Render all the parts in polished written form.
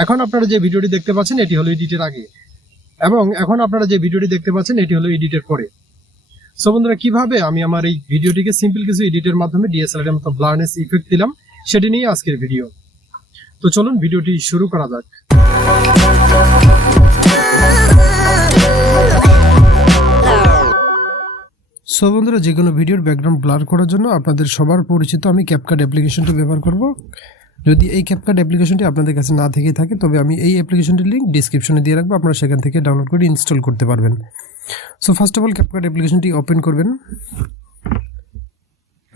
এখন আপনারা যে ভিডিওটি দেখতে পাচ্ছেন এটি হলো এডিটের আগে, এবং এখন আপনারা যে ভিডিওটি দেখতে পাচ্ছেন এটি হলো এডিটের পরে। সো বন্ধুরা, কিভাবে আমি আমার এই ভিডিওটিকে সিম্পল কিছু এডিটের মাধ্যমে ডিএসএলআর এর মতো ব্লারনেস ইফেক্ট দিলাম সেটি নিয়ে আজকের ভিডিও। তো চলুন ভিডিওটি শুরু করা যাক। সো বন্ধুরা, যে কোনো ভিডিওর ব্যাকগ্রাউন্ড ব্লার করার জন্য আপনাদের সবার পরিচিত আমি ক্যাপকাট অ্যাপ্লিকেশনটি ব্যবহার করব। যদি এই ক্যাপকাট অ্যাপ্লিকেশনটি আপনাদের কাছে না থেকে থাকে তবে আমি এই অ্যাপ্লিকেশনটির লিঙ্ক ডিসক্রিপশনে দিয়ে রাখবো, আপনারা সেখান থেকে ডাউনলোড করে ইনস্টল করতে পারবেন। So first of all CapCut অ্যাপ্লিকেশনটি ওপেন করবেন,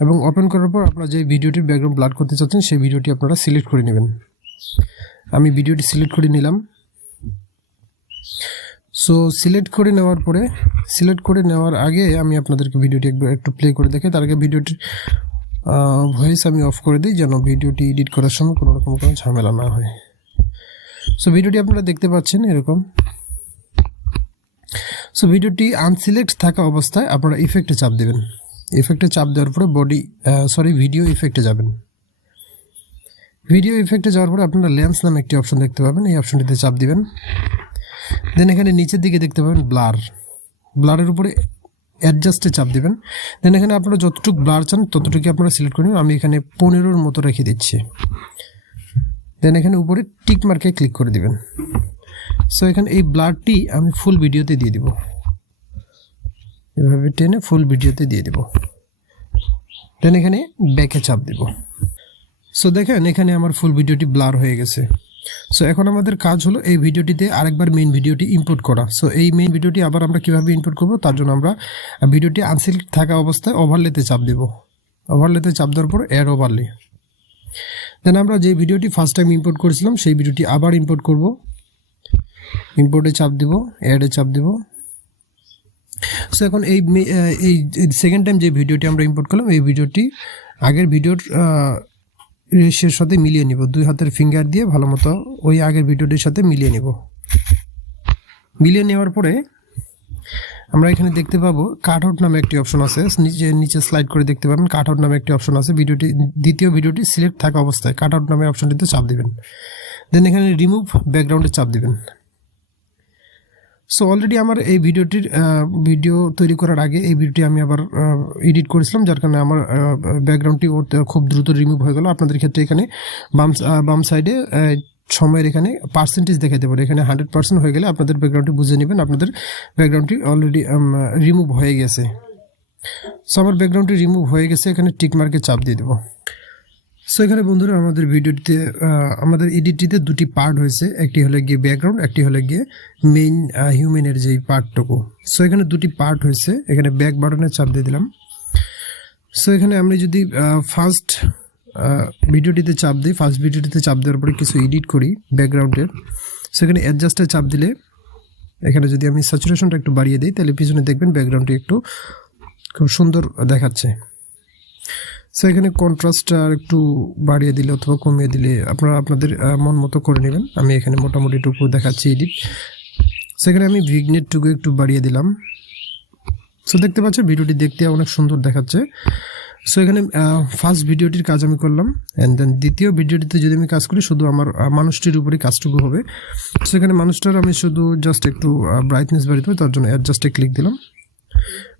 এবং ওপেন করার পর আপনারা যে ভিডিওটির ব্যাকগ্রাউন্ড ব্লার করতে চাচ্ছেন সেই ভিডিওটি আপনারা সিলেক্ট করে নেবেন। আমি ভিডিওটি সিলেক্ট করে নিলাম। সো সিলেক্ট করে নেওয়ার পরে, সিলেক্ট করে নেওয়ার আগে আমি আপনাদেরকে ভিডিওটি একটু প্লে করে দেখাই। তার আগে ভিডিওটির ভয়েস আমি অফ করে দিই, যেন ভিডিওটি এডিট করার সময় কোনো রকম কোনো ঝামেলা না হয়। সো ভিডিওটি আপনারা দেখতে পাচ্ছেন এরকম। সো ভিডিওটি আনসিলেক্ট থাকা অবস্থায় আপনারা ইফেক্টে চাপ দেবেন। ইফেক্টে চাপ দেওয়ার পরে ভিডিও ইফেক্টে যাবেন। ভিডিও ইফেক্টে যাওয়ার পরে আপনারা লেন্স নামে একটি অপশন দেখতে পাবেন, এই অপশনটিতে চাপ দিবেন। দেন এখানে নিচের দিকে দেখতে পাবেন ব্লার, ব্লারের উপরে অ্যাডজাস্টে চাপ দিবেন। দেন এখানে আপনারা যতটুকু ব্লার চান ততটুকু আপনারা সিলেক্ট করে নেবেন। আমি এখানে 15-র মতো রেখে দিচ্ছি। দেন এখানে উপরে টিক মার্কে ক্লিক করে দিবেন। সো এখানে এই ব্লারটি আমি ফুল ভিডিওতে দিয়ে দিব, এভাবে টেনে ফুল ভিডিওতে দিয়ে দিব। দেন এখানে ব্যাকে চাপ দিব। সো দেখেন এখানে আমার ফুল ভিডিওটি ব্লার হয়ে গেছে। সো এখন আমাদের কাজ হলো এই ভিডিওটিতে আরেকবার মেইন ভিডিওটি ইম্পোর্ট করা। সো এই মেইন ভিডিওটি আবার আমরা কিভাবে ইম্পোর্ট করব, তার জন্য আমরা ভিডিওটি আনসিলেক্ট থাকা অবস্থায় ওভারলেতে চাপ দেব। ওভারলেতে চাপ দেওয়ার পর অ্যাড ওভারলে। দেন আমরা যে ভিডিওটি ফার্স্ট টাইম ইম্পোর্ট করেছিলাম সেই ভিডিওটি আবার ইম্পোর্ট করব। ইম্পোর্টে চাপ দিব, অ্যাডে চাপ দিব। সো এখন এই সেকেন্ড টাইম যে ভিডিওটি আমরা ইম্পোর্ট করলাম এই ভিডিওটি আগের ভিডিওর রেশিওর সাথে মিলিয়ে নিব। 2 হাতের ফিঙ্গার দিয়ে ভালো মতো ওই আগের ভিডিওটির সাথে মিলিয়ে নিব। মিলিয়ে নেওয়ার পরে আমরা এখানে দেখতে পাবো কাটআউট নামে একটি অপশন আছে, নিচে স্লাইড করে দেখতে পাবেন কাটআউট নামে একটি অপশন আছে। দ্বিতীয় ভিডিওটি সিলেক্ট থাকা অবস্থায় কাটআউট নামে অপশনটিতে চাপ দিবেন। দেন এখানে রিমুভ ব্যাকগ্রাউন্ডে চাপ দিবেন। সো অলরেডি আমার এই ভিডিও তৈরি করার আগে এই ভিডিওটি আমি আবার এডিট করেছিলাম, যার কারণে আমার ব্যাকগ্রাউন্ডটি খুব দ্রুত রিমুভ হয়ে গেল। আপনাদের ক্ষেত্রে এখানে বাম সাইডে সময়ের এখানে পার্সেন্টেজ দেখাতে পারে, এখানে 100% হয়ে গেলে আপনাদের ব্যাকগ্রাউন্ডটি বুঝে নেবেন আপনাদের ব্যাকগ্রাউন্ডটি অলরেডি রিমুভ হয়ে গেছে। সো আমার ব্যাকগ্রাউন্ডটি রিমুভ হয়ে গেছে, এখানে টিক মার্কে চাপ দিয়ে দেবো। সো এখানে বন্ধুরা আমাদের ভিডিওটিতে আমাদের এডিটটিতে দুটি পার্ট হয়েছে, একটি হলো গিয়ে ব্যাকগ্রাউন্ড, একটি হলো গিয়ে মেইন হিউম্যানের যেই পার্টটুকু। সো এখানে দুটি পার্ট হয়েছে, এখানে ব্যাক বাটনে চাপ দিয়ে দিলাম। সো এখানে আমরা যদি ফার্স্ট ভিডিওটিতে চাপ দিই, ফার্স্ট ভিডিওটিতে চাপ দেওয়ার পরে কিছু এডিট করি ব্যাকগ্রাউন্ডের, সেখানে অ্যাডজাস্টে চাপ দিলে এখানে যদি আমি স্যাচুরেশনটা একটু বাড়িয়ে দিই তাহলে পিছনে দেখবেন ব্যাকগ্রাউন্ডটি একটু খুব সুন্দর দেখাচ্ছে। সো এখানে কন্ট্রাস্টটা আর একটু বাড়িয়ে দিলে অথবা কমিয়ে দিলে আপনারা আপনাদের মন মতো করে নেবেন। আমি এখানে মোটামুটি টুকু দেখাচ্ছি এডিট। সেখানে আমি ভিগনেটটুকু একটু বাড়িয়ে দিলাম। সো দেখতে পাচ্ছেন ভিডিওটি দেখতে অনেক সুন্দর দেখাচ্ছে। সো এখানে ফার্স্ট ভিডিওটির কাজ আমি করলাম, অ্যান্ড দেন দ্বিতীয় ভিডিওটিতে যদি আমি কাজ করি শুধু আমার মানুষটির উপরে কাজটুকু হবে। সো এখানে মানুষটার আমি শুধু জাস্ট একটু ব্রাইটনেস বাড়িয়ে দেবো, তার জন্য অ্যাডজাস্টে ক্লিক দিলাম।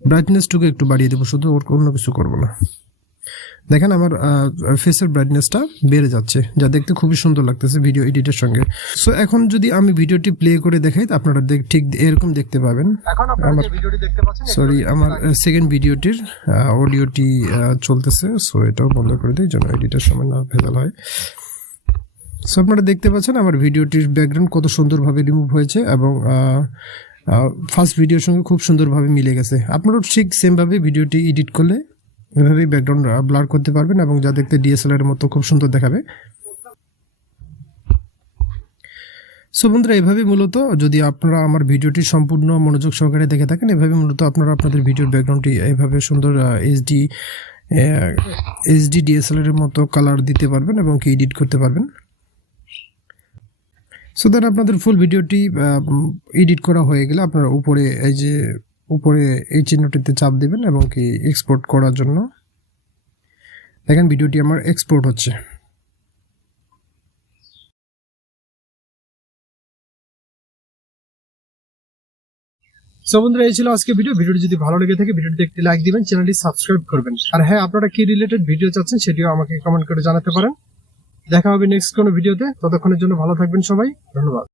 ব্রাইটনেসটুকু একটু বাড়িয়ে দেবো, শুধু অন্য কিছু করবো না। দেখেন আমার ফেসের ব্রাইটনেসটা বেড়ে যাচ্ছে, যা দেখতে খুবই সুন্দর লাগতেছে ভিডিও এডিটের সঙ্গে। সো এখন যদি আমি ভিডিওটি প্লে করে দেখাই আপনারা ঠিক এরকম দেখতে পাবেন। সরি, আমার সেকেন্ড ভিডিওটির অডিওটি চলতেছে, সো এটাও বন্ধ করে দিই যেন এডিটের সময় না ভেজাল হয়। সো আপনারা দেখতে পাচ্ছেন আমার ভিডিওটির ব্যাকগ্রাউন্ড কত সুন্দরভাবে রিমুভ হয়েছে, এবং ফার্স্ট ভিডিওর সঙ্গে খুব সুন্দরভাবে মিলে গেছে। আপনারাও ঠিক সেমভাবে ভিডিওটি এডিট করলে এভাবেই ব্যাকগ্রাউন্ড ব্লার করতে পারবেন, এবং যা দেখতে ডিএসএলআর এর মতো খুব সুন্দর দেখাবে। সো বন্ধুরা, এভাবে মূলত যদি আপনারা আমার ভিডিওটি সম্পূর্ণ মনোযোগ সহকারে দেখে থাকেন, এভাবে মূলত আপনারা আপনাদের ভিডিওর ব্যাকগ্রাউন্ডটি এইভাবে সুন্দর এইচডি ডিএসএলআর এর মতো কালার দিতে পারবেন এবং কি এডিট করতে পারবেন। সো দেন আপনাদের ফুল ভিডিওটি এডিট করা হয়ে গেলে আপনারা উপরে এই চিহ্নটিতে চাপ দিবেন এবং কি এক্সপোর্ট করার জন্য। দেখেন ভিডিওটি আমার এক্সপোর্ট হচ্ছে। সো বন্ধুরা, এই ছিল আজকে ভিডিওটি যদি ভালো লেগে থাকে ভিডিওটিতে একটি লাইক দিবেন, চ্যানেলটি সাবস্ক্রাইব করবেন। আর হ্যাঁ, আপনারা কি রিলেটেড ভিডিও চাচ্ছেন সেটিও আমাকে কমেন্ট করে জানাতে পারেন। দেখা হবে নেক্সট কোনো ভিডিওতে। ততক্ষণের জন্য ভালো থাকবেন সবাই, ধন্যবাদ।